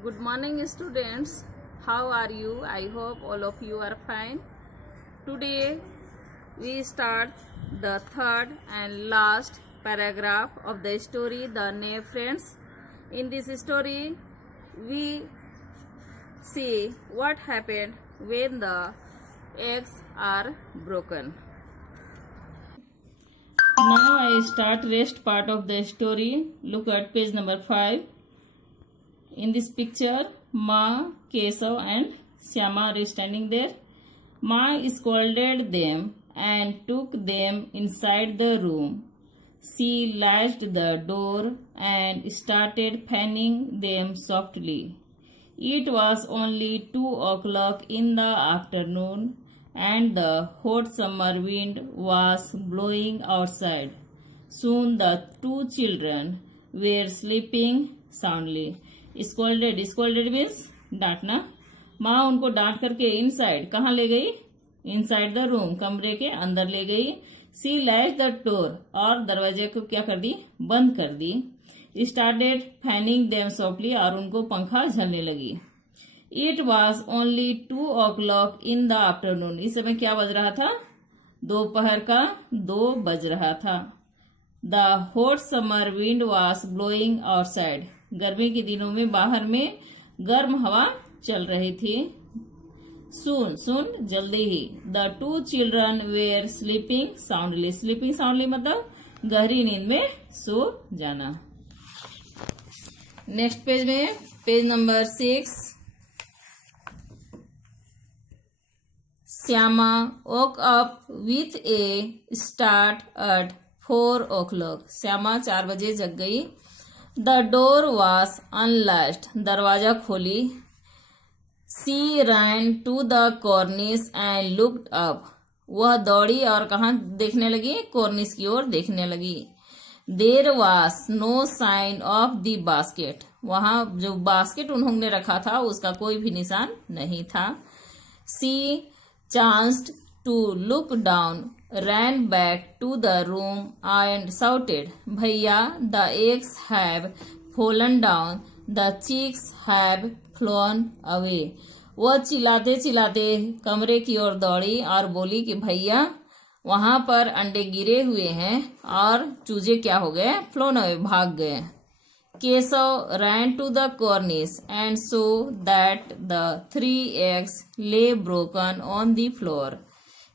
Good morning, students. How are you? I hope all of you are fine. Today we start the third and last paragraph of the story, The Knave Friends. In this story, we see what happened when the eggs are broken. Now I start rest part of the story. Look at page number 5. In this picture, Ma, Kesav and Syama are standing there. Ma scolded them and took them inside the room. She latched the door and started fanning them softly. It was only 2 o'clock in the afternoon and the hot summer wind was blowing outside. Soon the 2 children were sleeping soundly. Scolded means डांटना। माँ उनको डांट करके inside कहाँ ले गई? Inside the room, कमरे के अंदर ले गई। सी लैच द डोर, और दरवाजे को क्या कर दी? बंद कर दी। स्टार्टेड फैनिंग देम सॉफ्टली, और उनको पंखा झलने लगी। It was only 2 o'clock in the afternoon, इस समय क्या बज रहा था? दोपहर का 2 बज रहा था। The hot summer wind was blowing outside, गर्मी के दिनों में बाहर में गर्म हवा चल रही थी। सुन जल्दी ही। The 2 children were sleeping soundly, sleeping soundly मतलब गहरी नींद में सो जाना। नेक्स्ट पेज में page number 6। Shyama woke up with a start at 4 o'clock, Shyama 4 बजे जग गई। The door was unlatched, दरवाजा खोली। She ran to the cornice and looked up, वह दौड़ी और कहाँ देखने लगी? कॉर्निस की ओर देखने लगी। There was no sign of the basket, वहाँ जो बास्केट उन्होंने रखा था उसका कोई भी निशान नहीं था। She chanced to look down, ran back to the room and shouted, भैया, the eggs have fallen down, the chicks have flown away. वह चिल्लाते चिल्लाते कमरे की ओर दौड़ी और बोली कि भैया, वहां पर अंडे गिरे हुए हैं और चूजे क्या हो गए? फ्लोन अवे, भाग गए। Kesav ran to the cornice and saw that the 3 eggs lay broken on the floor.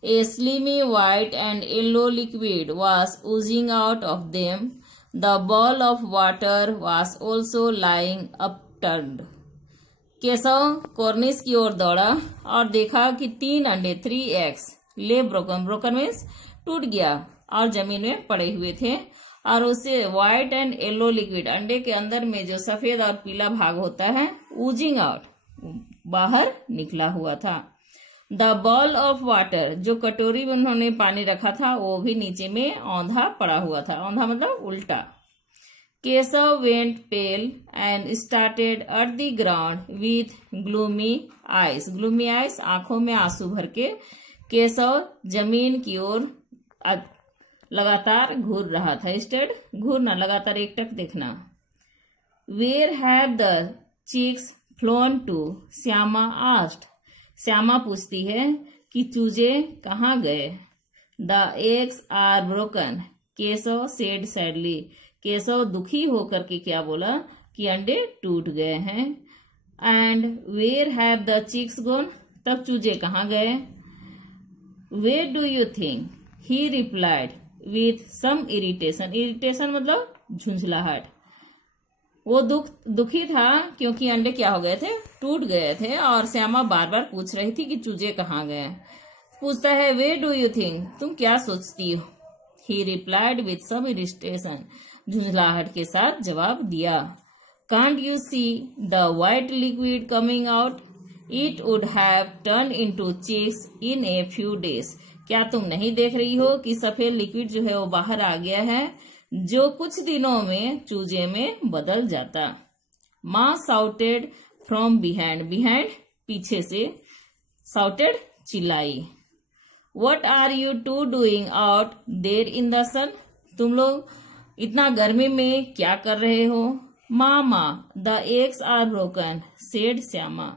A slimy white and yellow liquid was oozing out of them. The ball of water was also lying upturned. Keshav कॉर्निस की ओर दौड़ा और देखा कि 3 अंडे 3 eggs ले broken means टूट गया और जमीन में पड़े हुए थे, और उसे व्हाइट एंड येलो लिक्विड, अंडे के अंदर में जो सफेद और पीला भाग होता है, ऊजिंग आउट, बाहर निकला हुआ था। द बॉल ऑफ वाटर, जो कटोरी में उन्होंने पानी रखा था वो भी नीचे में औंधा पड़ा हुआ था। औंधा मतलब उल्टा। Keshav went pale and started at the ground with gloomy eyes, gloomy eyes आंखों में आंसू भर के केशव जमीन की ओर लगातार घूर रहा था। स्टेड घूरना, लगातार एकटक देखना। Where have the chicks flown to, Shyama asked, Shyama पूछती है कि चूजे कहाँ गए। The eggs are broken, Keshav said sadly, Keshav दुखी होकर के क्या बोला? कि अंडे टूट गए हैं। And where have the chicks gone, तब चूजे कहाँ गए? Where do you think, he replied with some irritation, irritation मतलब झुंझलाहट। वो दुखी था क्योंकि अंडे क्या हो गए थे? टूट गए थे, और श्यामा बार बार पूछ रही थी कि चूजे कहाँ गए। पूछता है वे डू यू थिंक, तुम क्या सोचती हो? He replied with some irritation, झुंझलाहट के साथ जवाब दिया। Can't you see the white liquid coming out, it would have turn into chicks in a few days, क्या तुम नहीं देख रही हो कि सफेद लिक्विड जो है वो बाहर आ गया है, जो कुछ दिनों में चूजे में बदल जाता। माँ साउटेड फ्रॉम बिहाइंड, बिहाइंड पीछे से, साउटेड चिल्लाई। What are you two doing out there in the sun, तुम लोग इतना गर्मी में क्या कर रहे हो? Mama the eggs are broken said Shyama.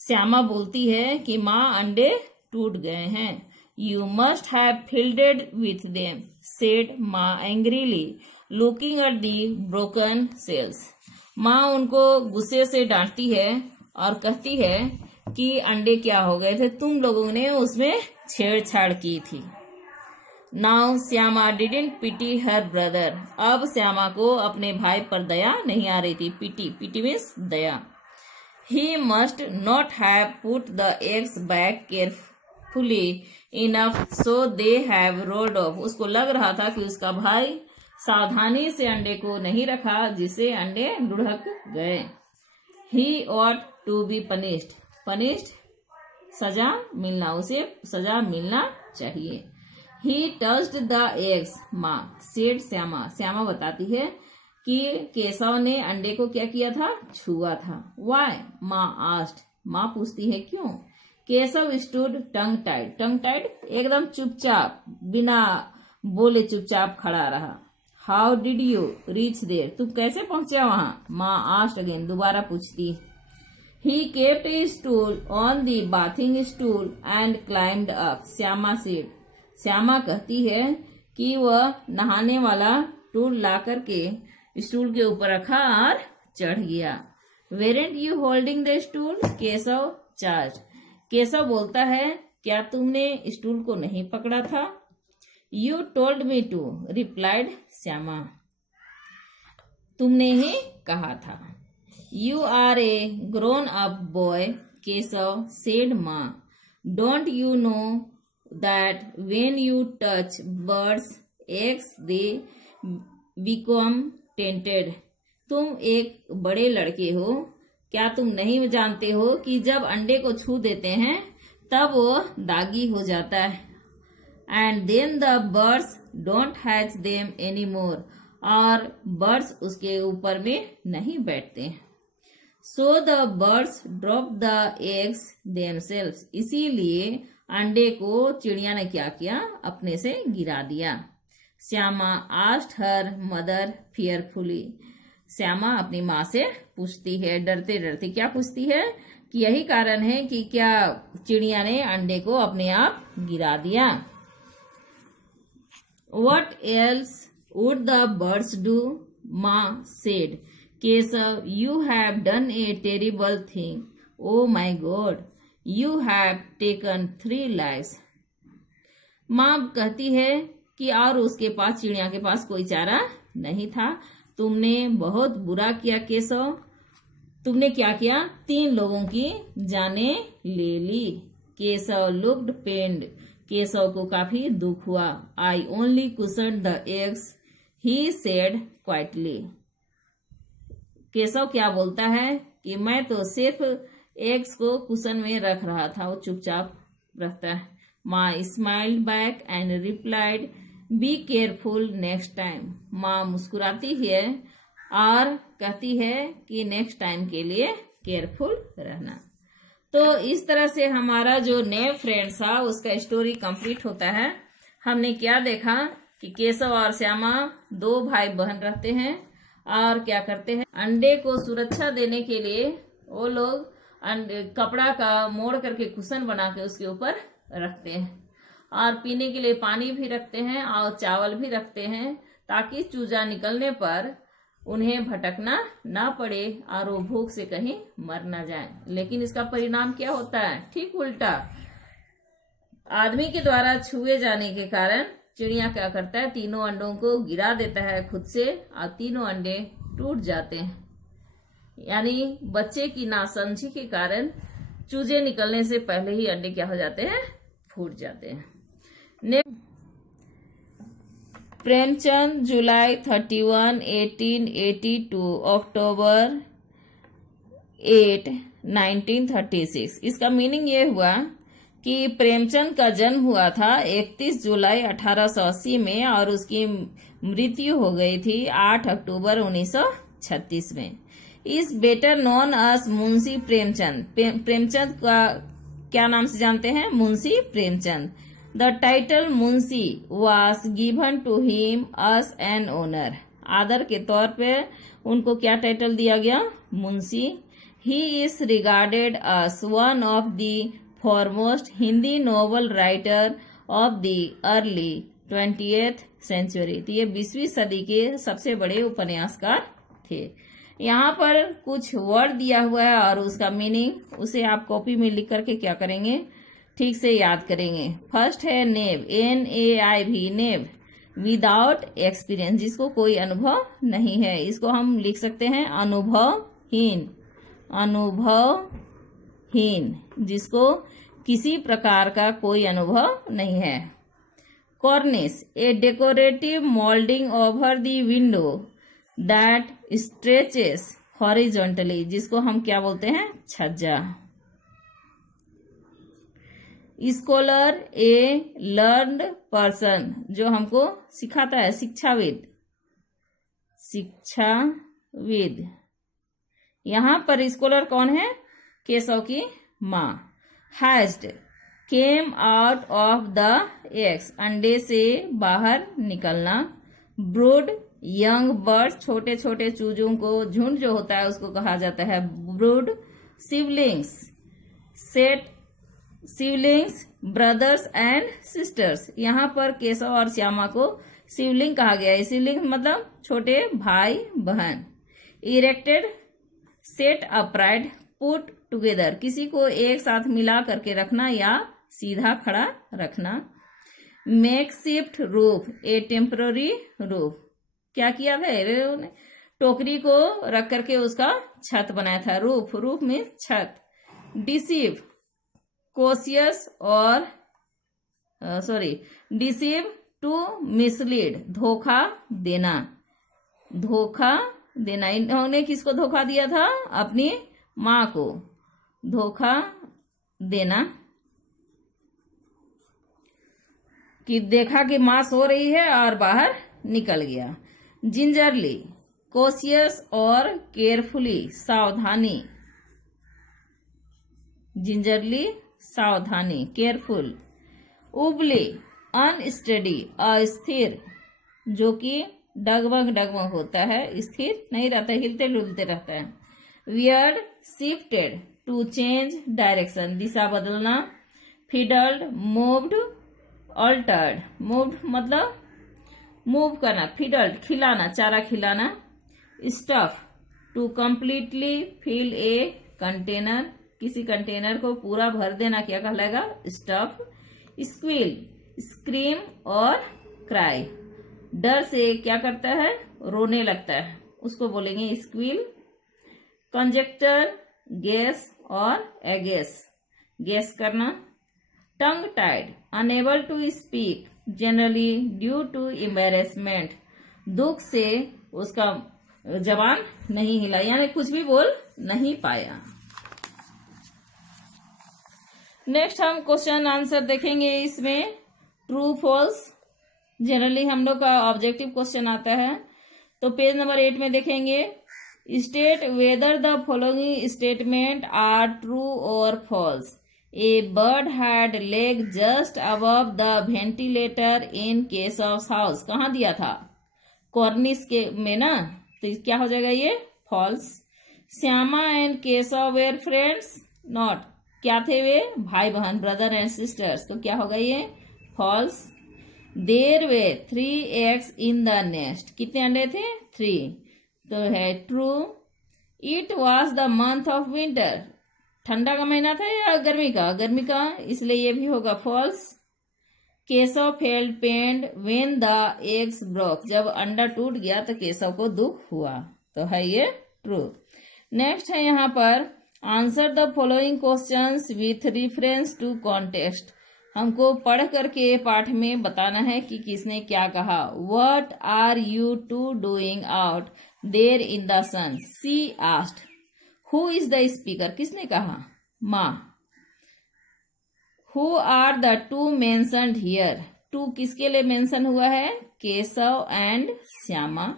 Shyama बोलती है कि माँ अंडे टूट गए हैं। You must have fielded with them said माँ angrily looking at the broken shells. माँ उनको गुस्से से डांटती है और कहती है कि अंडे क्या हो गए थे, तुम लोगों ने उसमें छेड़छाड़ की थी। Now Shyama didn't pity her brother. अब श्यामा को अपने भाई पर दया नहीं आ रही थी। पिटी मीन्स दया। He must not have put the eggs back carefully enough so they have rolled off. उसको लग रहा था कि उसका भाई सावधानी से अंडे को नहीं रखा जिससे अंडे लुढ़क गए। He ought to be punished सजा मिलना, उसे सजा मिलना चाहिए। He touched the eggs, माँ said श्यामा। श्यामा बताती है कि केशव ने अंडे को क्या किया था, छुआ था। Why? माँ asked, माँ पूछती है क्यों। केशव stood tongue tied एकदम चुपचाप बिना बोले चुपचाप खड़ा रहा। How did you reach there? तुम कैसे पहुंचे वहाँ, माँ asked again, दोबारा पूछती। He kept a stool on the bathing stool and climbed up, Shyama said। Shyama कहती है कि वह नहाने वाला टूल ला करके स्टूल के ऊपर रखा और चढ़ गया। Weren't you holding the stool, Keshav charge. Keshav बोलता है क्या तुमने स्टूल को नहीं पकड़ा था। You told me to, replied Shyama. तुमने ही कहा था। You are a grown up boy, Keshav said माँ। Don't you know that when you touch birds' eggs they become tainted। तुम एक बड़े लड़के हो, क्या तुम नहीं जानते हो कि जब अंडे को छू देते हैं तब वो दागी हो जाता है। and then the birds don't hatch them anymore, और बर्ड्स उसके ऊपर में नहीं बैठते। so the birds drop the eggs themselves, इसीलिए अंडे को चिड़िया ने क्या किया, अपने से गिरा दिया। Shyama asked her mother fearfully. Shyama अपनी माँ से पूछती है डरते डरते, क्या पूछती है कि यही कारण है कि क्या चिड़िया ने अंडे को अपने आप गिरा दिया। What else would the birds do? माँ said, Keshav you have done a terrible thing. Oh my God, You have taken 3 lives। माँ कहती है कि और उसके पास चिड़िया के पास कोई चारा नहीं था। तुमने बहुत बुरा किया केशव। तुमने क्या किया, 3 लोगों की जाने ले ली। केशव लुक्ड पेन्ड। केशव को काफी दुख हुआ। I only cushioned the eggs, he said quietly. Keshav क्या बोलता है कि मैं तो सिर्फ एग्स को कुशन में रख रहा था, वो चुपचाप रहता है। माँ smiled back and replied be careful next time. माँ मुस्कुराती है और कहती है कि नेक्स्ट टाइम के लिए केयरफुल रहना। तो इस तरह से हमारा जो नए फ्रेंड्स था उसका स्टोरी कंप्लीट होता है। हमने क्या देखा कि केशव और श्यामा 2 भाई बहन रहते हैं और क्या करते हैं, अंडे को सुरक्षा देने के लिए वो लोग कपड़ा का मोड़ करके कुशन बना के उसके ऊपर रखते हैं और पीने के लिए पानी भी रखते हैं और चावल भी रखते हैं ताकि चूजा निकलने पर उन्हें भटकना ना पड़े और वो भूख से कहीं मर ना जाए। लेकिन इसका परिणाम क्या होता है, ठीक उल्टा। आदमी के द्वारा छुए जाने के कारण चिड़िया क्या करता है, 3 अंडों को गिरा देता है खुद से और 3 अंडे टूट जाते हैं। यानी बच्चे की नासमझी के कारण चूजे निकलने से पहले ही अंडे क्या हो जाते हैं, फूट जाते हैं। प्रेमचंद जुलाई 31, 1882 अक्टूबर 8, 1936। इसका मीनिंग ये हुआ कि प्रेमचंद का जन्म हुआ था 31 जुलाई 1880 में और उसकी मृत्यु हो गई थी 8 अक्टूबर 1936 में। Is better known as Munshi Premchand. Premchand का क्या नाम से जानते हैं, Munshi Premchand. The title Munshi was given to him as an honor। आदर के तौर पे उनको क्या टाइटल दिया गया? Munshi. He is regarded as one of the foremost Hindi novel writer of the early 20th century. तो ये 20वीं सदी के सबसे बड़े उपन्यासकार थे। यहाँ पर कुछ वर्ड दिया हुआ है और उसका मीनिंग उसे आप कॉपी में लिख करके क्या करेंगे? ठीक से याद करेंगे। फर्स्ट है नेव, NAIV, नेव, विदाउट एक्सपीरियंस, जिसको कोई अनुभव नहीं है। इसको हम लिख सकते हैं अनुभवहीन, अनुभवहीन, जिसको किसी प्रकार का कोई अनुभव नहीं है। कॉर्निस, ए decorative moulding over the window that stretches horizontally, जिसको हम क्या बोलते हैं? छज्जा। स्कॉलर, ए लर्नड पर्सन, जो हमको सिखाता है, शिक्षाविद, शिक्षाविद। यहां पर स्कॉलर कौन है? केशव की माँ। Hedged, came out of the eggs, अंडे से बाहर निकलना। ब्रूड, यंग बर्ड, छोटे छोटे चूजों को, झुंड जो होता है उसको कहा जाता है brood. Siblings, set, siblings, brothers and sisters. यहाँ पर केशव और श्यामा को सिबलिंग कहा गया है। सिबलिंग मतलब छोटे भाई बहन। Erected, set upright, put together, किसी को एक साथ मिला करके रखना या सीधा खड़ा रखना। मेकशिफ्ट रूफ, ए टेम्पररी रूफ, क्या किया था? टोकरी को रख करके उसका छत बनाया था। रूफ, रूफ में छत। डिसीव, कोशियस और डिसीव टू मिसलीड, धोखा देना, धोखा देना। इन्होंने किसको धोखा दिया था? अपनी माँ को धोखा देना, कि देखा कि माँ सो रही है और बाहर निकल गया। जिंजरली, कॉशियस और केयरफुली, सावधानी, जिंजरली सावधानी, केयरफुल। उबली, अनस्टेडी, अस्थिर, जो कि डगमग डगमग होता है, स्थिर नहीं रहता, हिलते डुलते रहता है। Weird, shifted, to change direction, दिशा बदलना। फिडल्ड, मूव्ड, अल्टर्ड, मूव्ड मतलब मूव करना। फिडल्ड, खिलाना, चारा खिलाना। Stuff, to completely fill a container, किसी कंटेनर को पूरा भर देना क्या कहलाएगा? स्टफ। स्क्वील, स्क्रीम और क्राई, डर से क्या करता है? रोने लगता है, उसको बोलेंगे स्क्वील। कंजेक्टर, गेस और एगेस, गेस करना। Tongue tied, unable to speak, generally due to embarrassment, दुख से उसका जबान नहीं हिला, यानी कुछ भी बोल नहीं पाया। नेक्स्ट हम क्वेश्चन आंसर देखेंगे। इसमें ट्रू फॉल्स जनरली हम लोग का ऑब्जेक्टिव क्वेश्चन आता है। तो पेज नंबर 8 में देखेंगे, state whether the following statements are true और false. A bird had leg just above the ventilator in Keshav house, कहाँ दिया था? कॉर्निस के में ना, तो क्या हो जाएगा ये? False. Shyama and Keshav were friends, not, क्या थे वे? भाई बहन, ब्रदर एंड सिस्टर्स, तो क्या होगा ये? False. There were 3 eggs in the nest, कितने अंडे थे? 3, तो है true. It was the month of winter, ठंडा का महीना था या गर्मी का? गर्मी का, इसलिए ये भी होगा false. Keshav failed pained when the eggs broke, जब अंडा टूट गया तो केशव को दुख हुआ, तो है ये ट्रू। नेक्स्ट है यहाँ पर answer the following questions with reference to context, हमको पढ़ करके पाठ में बताना है कि किसने क्या कहा। What are you two doing out there in the sun, she asked. Who is the speaker, किसने कहा? माँ। Who are the two mentioned here, two किसके लिए मेंशन हुआ है? Keshav and Shyama.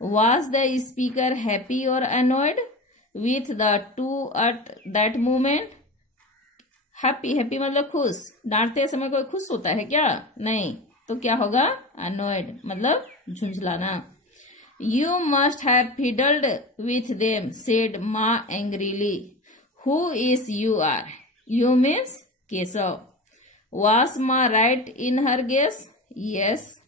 Was the speaker happy और annoyed with the two at that moment? Happy, happy मतलब खुश, डांटते समय कोई खुश होता है क्या? नहीं, तो क्या होगा? अनॉयड मतलब झुंझलाना। You must have fiddled with them, said Ma angrily. Who is you are? You means Kesav. Was Ma right in her guess? Yes.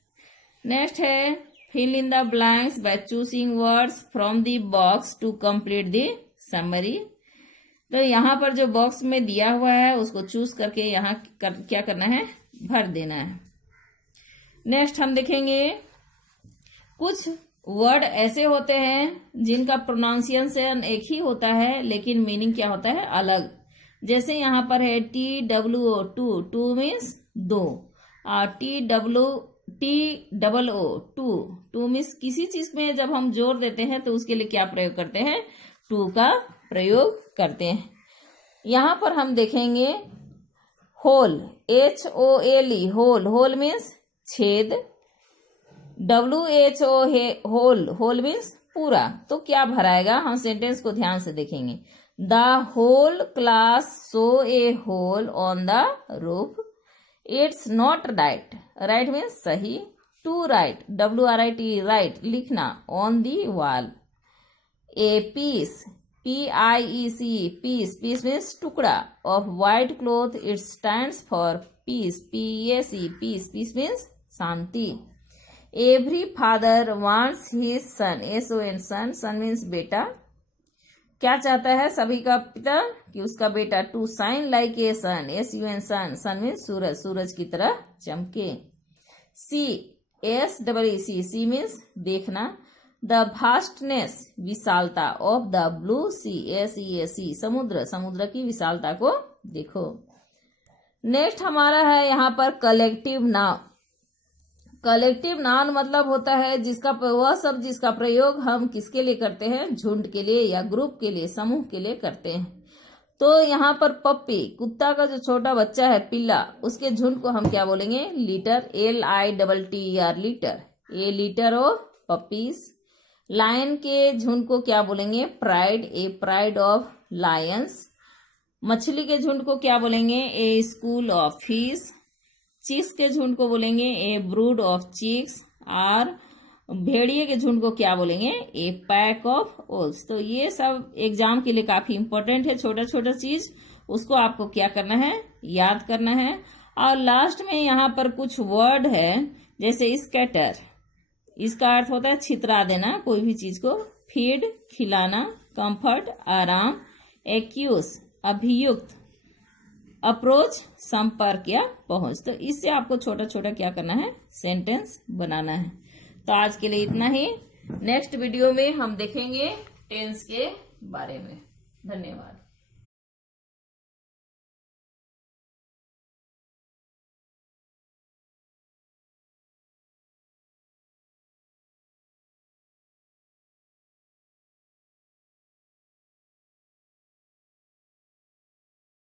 Next है fill in the blanks by choosing words from the box to complete the summary. तो यहाँ पर जो box में दिया हुआ है उसको चूज करके यहाँ क्या करना है, भर देना है. नेक्स्ट हम देखेंगे कुछ वर्ड ऐसे होते हैं जिनका प्रोनाउंसिएशन एक ही होता है लेकिन मीनिंग क्या होता है, अलग. जैसे यहाँ पर है TWO, टू मीन्स दो, और TOO, टू मीन्स किसी चीज में जब हम जोर देते हैं तो उसके लिए क्या प्रयोग करते हैं, टू का प्रयोग करते हैं. यहां पर हम देखेंगे होल, HOLE, होल मीन्स छेद. WHO, होल मीन्स पूरा. तो क्या भराएगा, हम सेंटेंस को ध्यान से देखेंगे. The whole class saw a hole on the roof. It's not right, right means सही. टू राइट, WRIT, राइट लिखना, on the wall. A piece, PIEC, piece means टुकड़ा, of white cloth. It stands for peace, PEAC, peace means शांति. Every father wants his son, SON, son means बेटा. क्या चाहता है सभी का पिता, कि उसका बेटा to shine like a sun, SUN, sun means सूरज, सूरज की तरह चमके. SEEC मीन्स देखना. द भास्टनेस, विशालता, of the blue sea, SEAC, समुद्र, समुद्र की विशालता को देखो. नेक्स्ट हमारा है यहाँ पर कलेक्टिव नाउन. कलेक्टिव नाउन मतलब होता है जिसका वह शब्द जिसका प्रयोग हम किसके लिए करते हैं, झुंड के लिए या ग्रुप के लिए, समूह के लिए करते हैं. तो यहाँ पर पप्पी, कुत्ता का जो छोटा बच्चा है, पिल्ला, उसके झुंड को हम क्या बोलेंगे, litter, LITTER, litter. A litter of puppies. Lion के झुंड को क्या बोलेंगे, pride, a pride of lions. मछली के झुंड को क्या बोलेंगे, a school of fish. Chicks के झुंड को बोलेंगे ए ब्रूड ऑफ चिक्स. और भेड़िए के झुंड को क्या बोलेंगे, ए पैक ऑफ ओल्स. तो ये सब एग्जाम के लिए काफी इंपॉर्टेंट है, छोटा छोटा चीज, उसको आपको क्या करना है, याद करना है. और लास्ट में यहाँ पर कुछ वर्ड है, जैसे स्कैटर, इसका अर्थ होता है छितरा देना कोई भी चीज को. फीड, खिलाना. कंफर्ट, आराम. एक्यूज, अभियुक्त. अप्रोच, संपर्क या पहुंच. तो इससे आपको छोटा छोटा क्या करना है, सेंटेंस बनाना है. तो आज के लिए इतना ही. नेक्स्ट वीडियो में हम देखेंगे टेंस के बारे में. धन्यवाद.